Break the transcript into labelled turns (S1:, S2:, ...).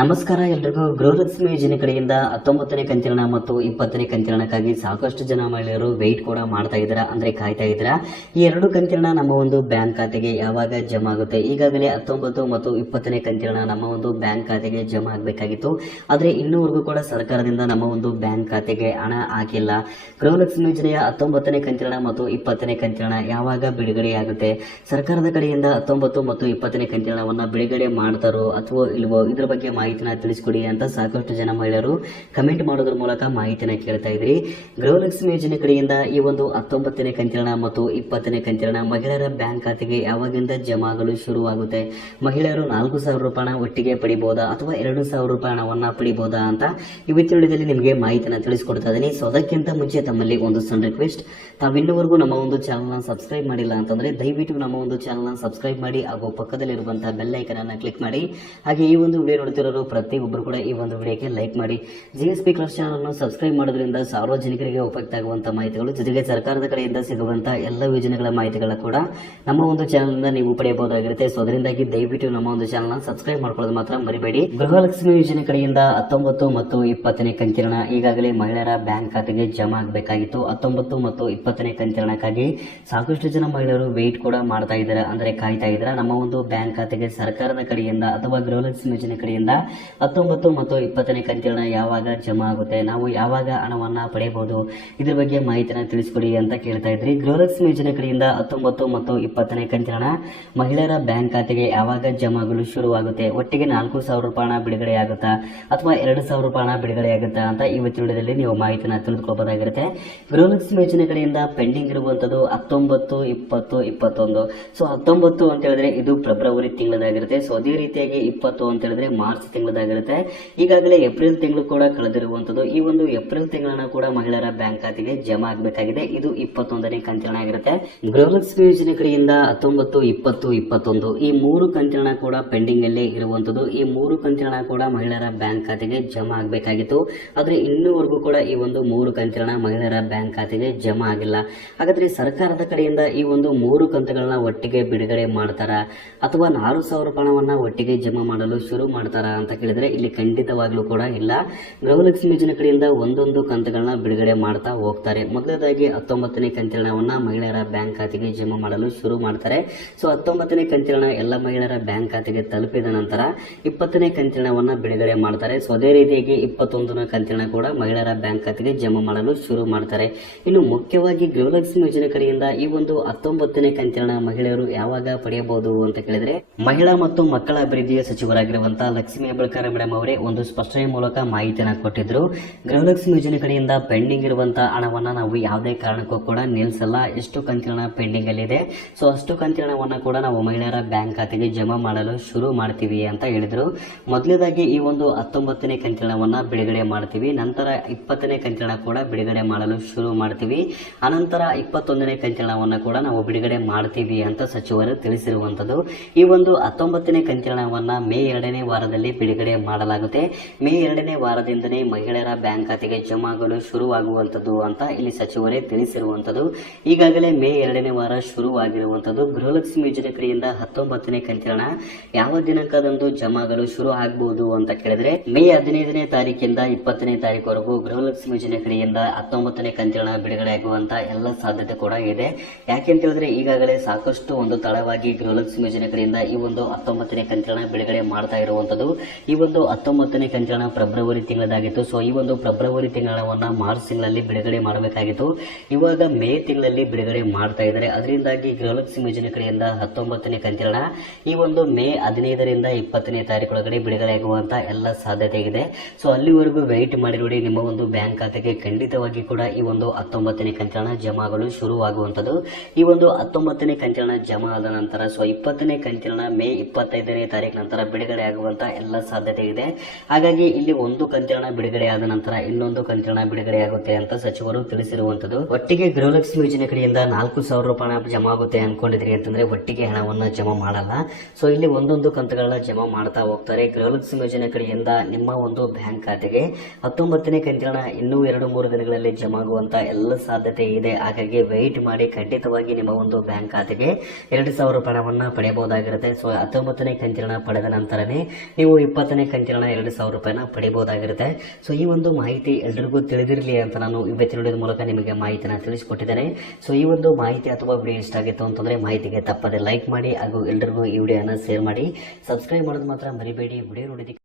S1: ನಮಸ್ಕಾರ, ಎಲ್ರಿಗೂ ಗೃಹಲಕ್ಷ್ಮಿ ಯೋಜನೆ ಕಡೆಯಿಂದ ಹತ್ತೊಂಬತ್ತನೇ ಕಂತಿರಣ ಮತ್ತು ಇಪ್ಪತ್ತನೇ ಕಂತಿರಣಕ್ಕಾಗಿ ಸಾಕಷ್ಟು ಜನ ಮಹಿಳೆಯರು ವೆಯ್ಟ್ ಕೂಡ ಮಾಡ್ತಾ ಇದ್ದೀರಾ? ಅಂದ್ರೆ ಕಾಯ್ತಾ ಇದ್ದೀರಾ? ಈ ಎರಡು ಕಂತಿರಣ ನಮ್ಮ ಒಂದು ಬ್ಯಾಂಕ್ ಖಾತೆಗೆ ಯಾವಾಗ ಜಮಾ ಆಗುತ್ತೆ? ಈಗಾಗಲೇ ಹತ್ತೊಂಬತ್ತು ಮತ್ತು ಇಪ್ಪತ್ತನೇ ಕಂತಿರಣ ನಮ್ಮ ಒಂದು ಬ್ಯಾಂಕ್ ಖಾತೆಗೆ ಜಮಾ ಆಗಬೇಕಾಗಿತ್ತು. ಆದ್ರೆ ಇನ್ನೂವರೆಗೂ ಕೂಡ ಸರ್ಕಾರದಿಂದ ನಮ್ಮ ಒಂದು ಬ್ಯಾಂಕ್ ಖಾತೆಗೆ ಹಣ ಹಾಕಿಲ್ಲ. ಗೃಹಲಕ್ಷ್ಮಿ ಯೋಜನೆಯ ಹತ್ತೊಂಬತ್ತನೇ ಕಂತಿರಣ ಮತ್ತು ಇಪ್ಪತ್ತನೇ ಕಂತಿರಣ ಯಾವಾಗ ಬಿಡುಗಡೆಯಾಗುತ್ತೆ ಸರ್ಕಾರದ ಕಡೆಯಿಂದ ಹತ್ತೊಂಬತ್ತು ಮತ್ತು ಇಪ್ಪತ್ತನೇ ಕಂತಿನವನ್ನ ಬಿಡುಗಡೆ ಮಾಡ್ತಾರೋ ಅಥವಾ ಇಲ್ವೋ? ಇದ್ರ ಬಗ್ಗೆ ಮಾಹಿತಿನ ತಿಳಿಸ್ಕೊಡಿ ಅಂತ ಸಾಕಷ್ಟು ಜನ ಮಹಿಳೆಯರು ಕಮೆಂಟ್ ಮಾಡೋದ್ರ ಮೂಲಕ ಮಾಹಿತಿನ ಕೇಳ್ತಾ ಇದ್ರಿ. ಗೃಹಲಕ್ಷ್ಮಿ ಯೋಜನೆ ಕಡೆಯಿಂದ ಈ ಒಂದು ಹತ್ತೊಂಬತ್ತನೇ ಕಂತಿನ ಮತ್ತು ಇಪ್ಪತ್ತನೇ ಕಂತಿನ ಮಹಿಳೆಯರ ಬ್ಯಾಂಕ್ ಖಾತೆಗೆ ಯಾವಾಗಿಂದ ಜಮಾ ಆಗಲು ಶುರುವಾಗುತ್ತೆ? ಮಹಿಳೆಯರು ನಾಲ್ಕು ಸಾವಿರ ರೂಪಾಯಿ ಒಟ್ಟಿಗೆ ಪಡಿಬಹುದಾ ಅಥವಾ ಎರಡು ಸಾವಿರ ರೂಪಾಯಿ ಹಣವನ್ನ ಪಡಿಬಹುದಾ ಅಂತ ಇವತ್ತಿನ ವಿಡಿಯೋದಲ್ಲಿ ನಿಮಗೆ ಮಾಹಿತಿನ ತಿಳಿಸ್ಕೊಡ್ತಾ ಇದ್ದೀನಿ. ಸೊ ಅದಕ್ಕಿಂತ ಮುಂಚೆ ತಮ್ಮಲ್ಲಿ ಒಂದು ಸಣ್ಣ ರಿಕ್ವೆಸ್ಟ್ ತಾವಿನ್ನವರೆಗೂ ನಮ್ಮ ಒಂದು ಚಾನಲ್ನ ಸಬ್ಸ್ಕ್ರೈಬ್ ಮಾಡಿಲ್ಲ ಅಂತಂದ್ರೆ ದಯವಿಟ್ಟು ನಮ್ಮ ಒಂದು ಚಾನಲ್ನ ಸಬ್ಸ್ಕ್ರೈಬ್ ಮಾಡಿ ಹಾಗೂ ಪಕ್ಕದಲ್ಲಿರುವಂತಹ ಬೆಲ್ ಐಕನ್ ಅನ್ನ ಕ್ಲಿಕ್ ಮಾಡಿ. ಹಾಗೆ ಈ ಒಂದು ವಿಡಿಯೋ ನೋಡ್ತಿರೋರು ಪ್ರತಿಯೊಬ್ಬರು ಕೂಡ ಈ ಒಂದು ವಿಡಿಯೋಕ್ಕೆ ಲೈಕ್ ಮಾಡಿ. G S P class channel ಅನ್ನು ಸಬ್ಸ್ಕ್ರೈಬ್ ಮಾಡೋದ್ರಿಂದ ಸಾರ್ವಜನಿಕರಿಗೆ ಉಪಯುಕ್ತ ಆಗುವಂತಹ ಮಾಹಿತಿಗಳು, ಜೊತೆಗೆ ಸರ್ಕಾರದ ಕಡೆಯಿಂದ ಸಿಗುವಂತಹ ಎಲ್ಲ ಯೋಜನೆಗಳ ಮಾಹಿತಿಗಳು ಕೂಡ ನಮ್ಮ ಒಂದು ಚಾನಲ್ ನೀವು ಪಡೆಯಬಹುದಾಗಿರುತ್ತೆ. ಸೊ ಅದರಿಂದಾಗಿ ದಯವಿಟ್ಟು ನಮ್ಮ ಒಂದು ಚಾನಲ್ ಸಬ್ಸ್ಕ್ರೈಬ್ ಮಾಡ್ಕೊಳ್ಳೋದು ಮಾತ್ರ ಮರಿಬೇಡಿ. ಗೃಹಲಕ್ಷ್ಮಿ ಯೋಜನೆ ಕಡೆಯಿಂದ ಹತ್ತೊಂಬತ್ತು ಮತ್ತು ಇಪ್ಪತ್ತನೇ ಕಂತಿನ ಈಗಾಗಲೇ ಮಹಿಳೆಯರ ಬ್ಯಾಂಕ್ ಖಾತೆಗೆ ಜಮಾ ಆಗಬೇಕಾಗಿತ್ತು. ಹತ್ತೊಂಬತ್ತು ಮತ್ತು ಇಪ್ಪತ್ತನೇ ಕಂತಿರಣಕ್ಕಾಗಿ ಸಾಕಷ್ಟು ಜನ ಮಹಿಳೆಯರು ವೆಯ್ಟ್ ಕೂಡ ಮಾಡ್ತಾ ಇದ್ದಾರೆ, ಅಂದ್ರೆ ಕಾಯ್ತಾ ಇದ್ದಾರೆ. ನಮ್ಮ ಒಂದು ಬ್ಯಾಂಕ್ ಖಾತೆಗೆ ಸರ್ಕಾರದ ಕಡೆಯಿಂದ ಅಥವಾ ಗೃಹಲಕ್ಷ್ಮಿ ಯೋಜನೆ ಕಡೆಯಿಂದ ಹತ್ತೊಂಬತ್ತು ಮತ್ತು ಇಪ್ಪತ್ತನೇ ಕಂತಿನ ಯಾವಾಗ ಜಮಾ ಆಗುತ್ತೆ? ನಾವು ಯಾವಾಗ ಹಣವನ್ನು ಪಡೆಯಬಹುದು? ಇದ್ರ ಬಗ್ಗೆ ಮಾಹಿತಿನ ತಿಳಿಸ್ಕೊಡಿ ಅಂತ ಕೇಳ್ತಾ ಇದ್ರಿ. ಗೃಹಲಕ್ಷ್ಮಿ ಯೋಜನೆ ಕಡೆಯಿಂದ ಹತ್ತೊಂಬತ್ತು ಮತ್ತು ಇಪ್ಪತ್ತನೇ ಕಂತಿನ ಮಹಿಳೆಯರ ಬ್ಯಾಂಕ್ ಖಾತೆಗೆ ಯಾವಾಗ ಜಮಾ ಆಗಲು ಶುರುವಾಗುತ್ತೆ? ಒಟ್ಟಿಗೆ ನಾಲ್ಕು ಸಾವಿರ ರೂಪಾಯಿ ಬಿಡುಗಡೆ ಆಗುತ್ತಾ? ಅಥವಾ ಎರಡು ಸಾವಿರ ರೂಪಾಯಿ ಬಿಡುಗಡೆ ಆಗುತ್ತಾ ಅಂತ ಇವತ್ತಿನ ವಿಡಿಯೋದಲ್ಲಿ ನೀವು ಮಾಹಿತಿನ ತಿಳಿದುಕೊಳ್ಬೋದಾಗಿರುತ್ತೆ. ಗೃಹಲಕ್ಷ್ಮಿ ಯೋಜನೆ ಕಡೆಯಿಂದ ಪೆಂಡಿಂಗ್ ಇರುವಂತದ್ದು ಹತ್ತೊಂಬತ್ತು, ಇಪ್ಪತ್ತು, ಇಪ್ಪತ್ತೊಂದು. ಸೊ ಹತ್ತೊಂಬತ್ತು ಅಂತ ಹೇಳಿದ್ರೆ ಇದು ಫೆಬ್ರವರಿ ತಿಂಗಳದಾಗಿರುತ್ತೆ. ಸೊ ಅದೇ ರೀತಿಯಾಗಿ ಇಪ್ಪತ್ತು ಅಂತ ಹೇಳಿದ್ರೆ ಮಾರ್ಚ್ ತಿಂಗಳದಾಗಿರುತ್ತೆ. ಈಗಾಗಲೇ ಏಪ್ರಿಲ್ ತಿಂಗಳು ಕೂಡ ಕಳೆದಿರುವಂತದ್ದು. ಈ ಒಂದು ಏಪ್ರಿಲ್ ತಿಂಗಳನ್ನ ಕೂಡ ಮಹಿಳೆಯರ ಬ್ಯಾಂಕ್ ಖಾತೆಗೆ ಜಮಾ ಆಗಬೇಕಾಗಿದೆ. ಇದು ಇಪ್ಪತ್ತೊಂದನೇ ಕಂತಿನ ಆಗಿರುತ್ತೆ. ಗೃಹಲಕ್ಷ್ಮಿ ಯೋಜನೆ ಕಡೆಯಿಂದ ಹತ್ತೊಂಬತ್ತು, ಇಪ್ಪತ್ತು, ಇಪ್ಪತ್ತೊಂದು ಈ ಮೂರು ಕಂತಿನ ಕೂಡ ಪೆಂಡಿಂಗ್ ಅಲ್ಲಿ ಇರುವಂತದ್ದು. ಈ ಮೂರು ಕಂತಿನ ಕೂಡ ಮಹಿಳೆಯರ ಬ್ಯಾಂಕ್ ಖಾತೆಗೆ ಜಮಾ ಆಗಬೇಕಾಗಿತ್ತು. ಆದ್ರೆ ಇನ್ನೂವರೆಗೂ ಕೂಡ ಈ ಒಂದು ಮೂರು ಕಂತಿನ ಮಹಿಳೆಯರ ಬ್ಯಾಂಕ್ ಖಾತೆಗೆ ಜಮಾ ಆಗಿಲ್ಲ. ಹಾಗಾದ್ರೆ ಸರ್ಕಾರದ ಕಡೆಯಿಂದ ಈ ಒಂದು ಮೂರು ಕಂತುಗಳನ್ನ ಒಟ್ಟಿಗೆ ಬಿಡುಗಡೆ ಮಾಡ್ತಾರ? ಅಥವಾ ಆರು ಸಾವಿರ ಹಣವನ್ನ ಒಟ್ಟಿಗೆ ಜಮಾ ಮಾಡಲು ಶುರು ಮಾಡ್ತಾರ? ಅಂತ ಕೇಳಿದರೆ ಇಲ್ಲಿ ಖಂಡಿತವಾಗ್ಲೂ ಕೂಡ ಇಲ್ಲ. ಗೃಹಲಕ್ಷ್ಮಿ ಯೋಜನೆ ಕಡೆಯಿಂದ ಒಂದೊಂದು ಕಂತುಗಳನ್ನ ಬಿಡುಗಡೆ ಮಾಡ್ತಾ ಹೋಗ್ತಾರೆ. ಮೊದಲದಾಗಿ ಹತ್ತೊಂಬತ್ತನೇ ಕಂತಿನವನ್ನ ಮಹಿಳೆಯರ ಬ್ಯಾಂಕ್ ಖಾತೆಗೆ ಜಮಾ ಮಾಡಲು ಶುರು ಮಾಡ್ತಾರೆ. ಸೊ, ಹತ್ತೊಂಬತ್ತನೇ ಕಂತಿನ ಎಲ್ಲ ಮಹಿಳೆಯರ ಬ್ಯಾಂಕ್ ಖಾತೆಗೆ ತಲುಪಿದ ನಂತರ ಇಪ್ಪತ್ತನೇ ಕಂತಿನವನ್ನ ಬಿಡುಗಡೆ ಮಾಡ್ತಾರೆ. ಸೊ, ಅದೇ ರೀತಿಯಾಗಿ ಇಪ್ಪತ್ತೊಂದನೇ ಕಂತಿನ ಕೂಡ ಮಹಿಳೆಯರ ಬ್ಯಾಂಕ್ ಖಾತೆಗೆ ಜಮಾ ಮಾಡಲು ಶುರು ಮಾಡ್ತಾರೆ. ಇನ್ನು ಮುಖ್ಯವಾಗಿ ಗೃಹಲಕ್ಷ್ಮಿ ಯೋಜನೆ ಕಡೆಯಿಂದ ಈ ಒಂದು ಹತ್ತೊಂಬತ್ತನೇ ಕಂತಿನ ಮಹಿಳೆಯರು ಯಾವಾಗ ಪಡೆಯಬಹುದು ಅಂತ ಕೇಳಿದ್ರೆ ಮಹಿಳಾ ಮತ್ತು ಮಕ್ಕಳ ಅಭಿವೃದ್ಧಿಯ ಸಚಿವರಾಗಿರುವಂತಹ ಲಕ್ಷ್ಮೀ ಹೆಬ್ಬಳ್ಕರ್ ಮೇಡಮ್ ಅವರೇ, ಒಂದು ಸ್ಪಷ್ಟನೆ ಮೂಲಕ ಮಾಹಿತಿಯನ್ನು ಕೊಟ್ಟಿದ್ರು. ಗೃಹಲಕ್ಷ್ಮಿ ಯೋಜನೆ ಕಡೆಯಿಂದ ಪೆಂಡಿಂಗ್ ಇರುವಂತಹ ಹಣವನ್ನ ನಾವು ಯಾವುದೇ ಕಾರಣಕ್ಕೂ ಕೂಡ ನಿಲ್ಲಿಸಲ್ಲ ಎಷ್ಟು ಕಂತಿನ ಪೆಂಡಿಂಗ್ ಅಲ್ಲಿ ಇದೆ ಸೊ ಅಷ್ಟು ಕಂತಿನ ಹಣವನ್ನು ಕೂಡ ನಾವು ಮಹಿಳೆಯರ ಬ್ಯಾಂಕ್ ಖಾತೆಗೆ ಜಮಾ ಮಾಡಲು ಶುರು ಮಾಡ್ತೀವಿ ಅಂತ ಹೇಳಿದ್ರು. ಮೊದಲನೇದಾಗಿ ಈ ಒಂದು ಹತ್ತೊಂಬತ್ತನೇ ಕಂತಿನವನ್ನ ಬಿಡುಗಡೆ ಮಾಡ್ತೀವಿ. ನಂತರ ಇಪ್ಪತ್ತನೇ ಕಂತಿನ ಕೂಡ ಬಿಡುಗಡೆ ಮಾಡಲು ಶುರು ಮಾಡ್ತೀವಿ. ಅನಂತರ ಇಪ್ಪತ್ತೊಂದನೇ ಕಂತಿನವನ್ನು ಕೂಡ ನಾವು ಬಿಡುಗಡೆ ಮಾಡ್ತೀವಿ ಅಂತ ಸಚಿವರು ತಿಳಿಸಿರುವಂತದ್ದು. ಈ ಒಂದು ಹತ್ತೊಂಬತ್ತನೇ ಕಂತಿನವನ್ನ ಮೇ ಎರಡನೇ ವಾರದಲ್ಲಿ ಬಿಡುಗಡೆ ಮಾಡಲಾಗುತ್ತೆ. ಮೇ ಎರಡನೇ ವಾರದಿಂದನೇ ಮಹಿಳೆಯರ ಬ್ಯಾಂಕ್ ಖಾತೆಗೆ ಜಮಾ ಆಗಲು ಶುರುವಾಗುವಂಥದ್ದು ಅಂತ ಇಲ್ಲಿ ಸಚಿವರೇ ತಿಳಿಸಿರುವಂತದ್ದು ಈಗಾಗಲೇ ಮೇ ಎರಡನೇ ವಾರ ಶುರುವಾಗಿರುವಂಥದ್ದು. ಗೃಹಲಕ್ಷ್ಮಿ ಯೋಜನೆ ಕಡೆಯಿಂದ ಹತ್ತೊಂಬತ್ತನೇ ಕಂತಿನ ಯಾವ ದಿನಾಂಕದಂದು ಜಮಾ ಆಗಲು ಶುರು ಆಗಬಹುದು ಅಂತ ಕೇಳಿದ್ರೆ, ಮೇ ಹದಿನೈದನೇ ತಾರೀಕಿಂದ ಇಪ್ಪತ್ತನೇ ತಾರೀಕುವರೆಗೂ ಗೃಹಲಕ್ಷ್ಮಿ ಯೋಜನೆ ಕಡೆಯಿಂದ ಹತ್ತೊಂಬತ್ತನೇ ಕಂತಿನ ಬಿಡುಗಡೆ ಆಗುವಂತ ಎಲ್ಲ ಸಾಧ್ಯತೆ ಕೂಡ ಇದೆ. ಯಾಕೆಂತ ಹೇಳಿದ್ರೆ, ಈಗಾಗಲೇ ಸಾಕಷ್ಟು ಒಂದು ತಡವಾಗಿ ಗೃಹಲಕ್ಷ್ಮಿ ಯೋಜನೆ ಕಡೆಯಿಂದ ಈ ಒಂದು ಹತ್ತೊಂಬತ್ತನೇ ಕಂತಿನ ಬಿಡುಗಡೆ ಮಾಡ್ತಾ ಇರುವಂತದ್ದು ಈ ಒಂದು ಹತ್ತೊಂಬತ್ತನೇ ಕಂತಿನ ಫೆಬ್ರವರಿ ತಿಂಗಳದಾಗಿತ್ತು. ಸೊ ಈ ಒಂದು ಫೆಬ್ರವರಿ ತಿಂಗಳವನ್ನ ಮಾರ್ಚ್ ತಿಂಗಳಲ್ಲಿ ಬಿಡುಗಡೆ ಮಾಡಬೇಕಾಗಿತ್ತು. ಇವಾಗ ಮೇ ತಿಂಗಳಲ್ಲಿ ಬಿಡುಗಡೆ ಮಾಡ್ತಾ ಇದ್ದಾರೆ. ಅದರಿಂದಾಗಿ ಗೃಹಲಕ್ಷ್ಮಿ ಯೋಜನೆ ಕಡೆಯಿಂದ ಹತ್ತೊಂಬತ್ತನೇ ಕಂತಿನ ಈ ಒಂದು ಮೇ ಹದಿನೈದರಿಂದ ಇಪ್ಪತ್ತನೇ ತಾರೀಕೊಳಗಡೆ ಬಿಡುಗಡೆ ಆಗುವಂತ ಎಲ್ಲ ಸಾಧ್ಯತೆ ಇದೆ ಸೊ ಅಲ್ಲಿವರೆಗೂ ವೆಯ್ಟ್ ಮಾಡಿ ನೋಡಿ, ನಿಮ್ಮ ಒಂದು ಬ್ಯಾಂಕ್ ಖಾತೆಗೆ ಖಂಡಿತವಾಗಿ ಕೂಡ ಈ ಒಂದು ಹತ್ತೊಂಬತ್ತನೇ ಕಂತಿನ ಜಮಾಗಳು ಆಗಲು ಶುರುವಾಗುವಂತದ್ದು ಈ ಒಂದು ಹತ್ತೊಂಬತ್ತನೇ ಕಂತಿನ ಜಮಾ ಆದ ನಂತರ ಸೊ ಇಪ್ಪತ್ತನೇ ಕಂತಿನ ಮೇ ಇಪ್ಪತ್ತೈದನೇ ತಾರೀಕು ನಂತರ ಬಿಡುಗಡೆ ಆಗುವಂತ ಎಲ್ಲ ಸಾಧ್ಯತೆ ಇದೆ. ಹಾಗಾಗಿ ಇಲ್ಲಿ ಒಂದು ಕಂತಿನ ಬಿಡುಗಡೆ ಆದ ನಂತರ ಇನ್ನೊಂದು ಕಂತಿನ ಬಿಡುಗಡೆ ಆಗುತ್ತೆ ಅಂತ ಸಚಿವರು ತಿಳಿಸಿರುವಂತದ್ದು. ಒಟ್ಟಿಗೆ ಗೃಹಲಕ್ಷ್ಮಿ ಯೋಜನೆ ಕಡೆಯಿಂದ ನಾಲ್ಕು ಸಾವಿರ ರೂಪಾಯಿ ಹಣ ಜಮಾ ಆಗುತ್ತೆ ಅನ್ಕೊಂಡಿದ್ರಿ ಅಂತಂದ್ರೆ ಒಟ್ಟಿಗೆ ಹಣವನ್ನ ಜಮಾ ಮಾಡಲ್ಲ. ಸೊ ಇಲ್ಲಿ ಒಂದೊಂದು ಕಂತುಗಳನ್ನ ಜಮಾ ಮಾಡ್ತಾ ಹೋಗ್ತಾರೆ. ಗೃಹಲಕ್ಷ್ಮಿ ಯೋಜನೆ ಕಡೆಯಿಂದ ನಿಮ್ಮ ಒಂದು ಬ್ಯಾಂಕ್ ಖಾತೆಗೆ ಹತ್ತೊಂಬತ್ತನೇ ಕಂತಿನ ಇನ್ನೂ ಎರಡು ಮೂರು ದಿನಗಳಲ್ಲಿ ಜಮಾ ಆಗುವಂತ ಎಲ್ಲ ಸಾಧ್ಯತೆ ಇದೆ. ಹಾಗಾಗಿ ವೆಯ್ಟ್ ಮಾಡಿ ಖಂಡಿತವಾಗಿ ನಿಮ್ಮ ಒಂದು ಬ್ಯಾಂಕ್ ಖಾತೆಗೆ ಎರಡು ಸಾವಿರ ರೂಪಾಯಿ ಹಣವನ್ನ ಪಡೆಯಬಹುದಾಗಿರುತ್ತೆ. ಸೊ ಹತ್ತೊಂಬತ್ತನೇ ಕಂತಿನ ಪಡೆದ ನಂತರನೇ ನೀವು ನೀವು ಇಪ್ಪತ್ತನೇ ಕಂತಿನ ಎರಡು ಸಾವಿರ ರೂಪಾಯಿನ ಪಡಿಬಹುದಾಗಿರುತ್ತೆ ಸೊ ಈ ಒಂದು ಮಾಹಿತಿ ಎಲ್ರಿಗೂ ತಿಳಿದಿರಲಿ ಅಂತ ನಾನು ಇವತ್ತಿನ ವಿಡಿಯೋದ ಮೂಲಕ ನಿಮಗೆ ಮಾಹಿತಿನ ತಿಳಿಸಿಕೊಟ್ಟಿದ್ದೇನೆ. ಸೊ ಈ ಒಂದು ಮಾಹಿತಿ ಅಥವಾ ವಿಡಿಯೋ ಇಷ್ಟ ಆಗಿತ್ತು ಅಂತಂದ್ರೆ ಮಾಹಿತಿಗೆ ತಪ್ಪದೆ ಲೈಕ್ ಮಾಡಿ ಹಾಗೂ ಎಲ್ರಿಗೂ ಈ ವಿಡಿಯೋನ ಶೇರ್ ಮಾಡಿ. ಸಬ್ಸ್ಕ್ರೈಬ್ ಮಾಡೋದು ಮಾತ್ರ ಮರಿಬೇಡಿ. ವಿಡಿಯೋ ನೋಡಿದ್ದಕ್ಕೆ